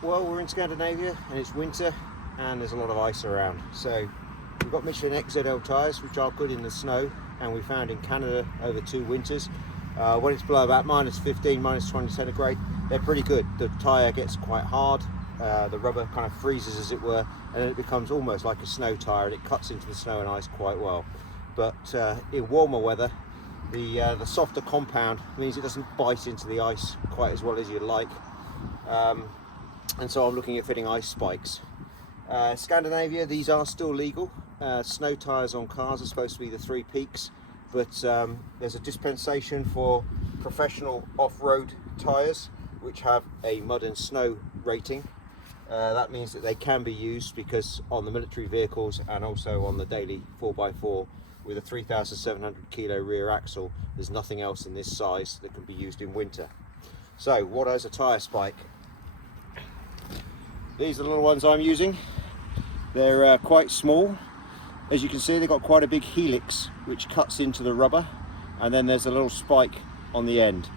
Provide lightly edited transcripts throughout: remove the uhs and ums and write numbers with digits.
Well, we're in Scandinavia and it's winter and there's a lot of ice around. So we've got Michelin XZL tyres, which are good in the snow, and we found in Canada over 2 winters. When it's below about -15, -20 centigrade, they're pretty good. The tyre gets quite hard, the rubber kind of freezes as it were, and it becomes almost like a snow tyre, and it cuts into the snow and ice quite well. But in warmer weather, the softer compound means it doesn't bite into the ice quite as well as you'd like. And so I'm looking at fitting ice spikes. Scandinavia, these are still legal. Snow tyres on cars are supposed to be the 3 peaks, but there's a dispensation for professional off-road tyres which have a mud and snow rating. That means that they can be used, because on the military vehicles and also on the daily 4x4 with a 3,700 kilo rear axle, there's nothing else in this size that can be used in winter. So what is a tyre spike? These are the little ones I'm using. They're quite small. As you can see, they've got quite a big helix which cuts into the rubber, and then there's a little spike on the end.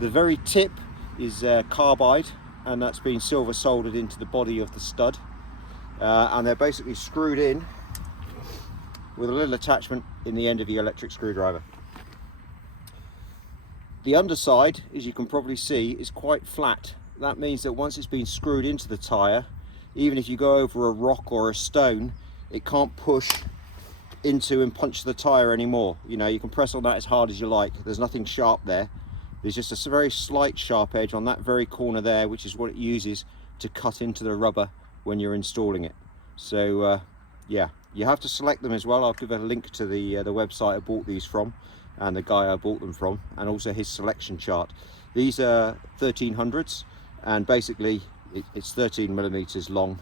The very tip is carbide, and that's been silver soldered into the body of the stud, and they're basically screwed in with a little attachment in the end of the electric screwdriver. The underside, as you can probably see, is quite flat. That means that once it's been screwed into the tyre, even if you go over a rock or a stone, it can't push into and punch the tyre anymore. You know, you can press on that as hard as you like. There's nothing sharp there. There's just a very slight sharp edge on that very corner there, which is what it uses to cut into the rubber when you're installing it. So yeah, you have to select them as well. I'll give a link to the website I bought these from, and the guy I bought them from, and also his selection chart. These are 1300s, and basically it's 13 millimeters long.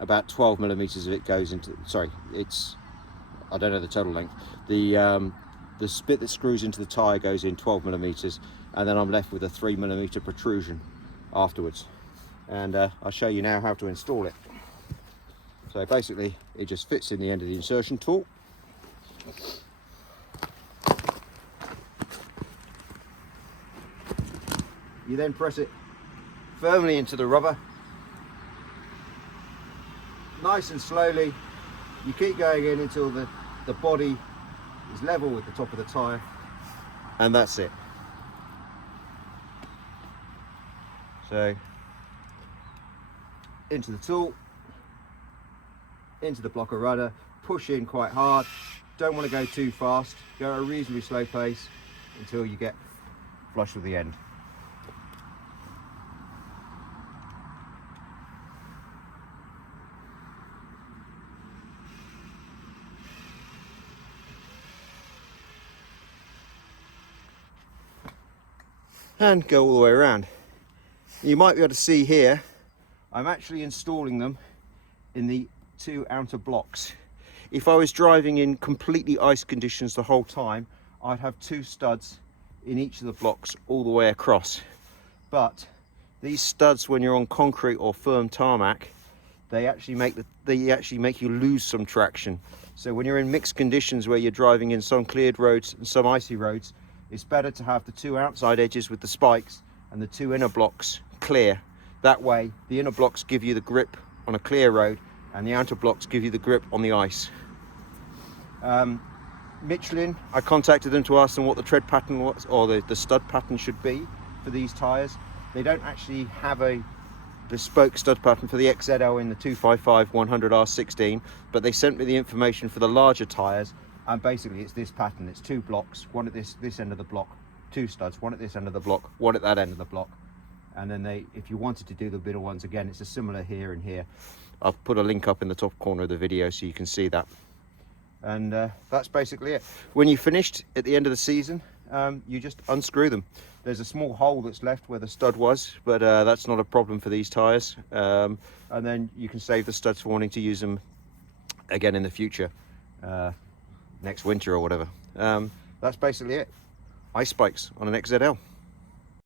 About 12 millimeters of it goes into, sorry, it's, I don't know the total length. The bit that screws into the tyre goes in 12 millimeters, and then I'm left with a 3 millimeter protrusion afterwards. And I'll show you now how to install it. So basically it just fits in the end of the insertion tool. You then press it firmly into the rubber, nice and slowly. You keep going in until the body is level with the top of the tyre, and that's it. So into the tool, into the blocker rudder, push in quite hard. Don't want to go too fast, go at a reasonably slow pace until you get flush with the end. And go all the way around. You might be able to see here, I'm actually installing them in the 2 outer blocks. If I was driving in completely ice conditions the whole time, I'd have 2 studs in each of the blocks all the way across. But these studs, when you're on concrete or firm tarmac, they actually make you lose some traction. So when you're in mixed conditions where you're driving in some cleared roads and some icy roads, it's better to have the 2 outside edges with the spikes and the 2 inner blocks clear. That way the inner blocks give you the grip on a clear road, and the outer blocks give you the grip on the ice. Michelin, I contacted them to ask them what the tread pattern was, or the stud pattern should be for these tyres. They don't actually have a bespoke stud pattern for the XZL in the 255 100R16, but they sent me the information for the larger tyres, and basically it's this pattern. It's 2 blocks, one at this end of the block, 2 studs, one at this end of the block, one at that end of the block. And then if you wanted to do the middle ones, again, it's a similar here and here. I'll put a link up in the top corner of the video so you can see that. And that's basically it. When you're finished at the end of the season, you just unscrew them. There's a small hole that's left where the stud was, but that's not a problem for these tyres. And then you can save the studs for wanting to use them again in the future, next winter or whatever. That's basically it. Ice spikes on an XZL.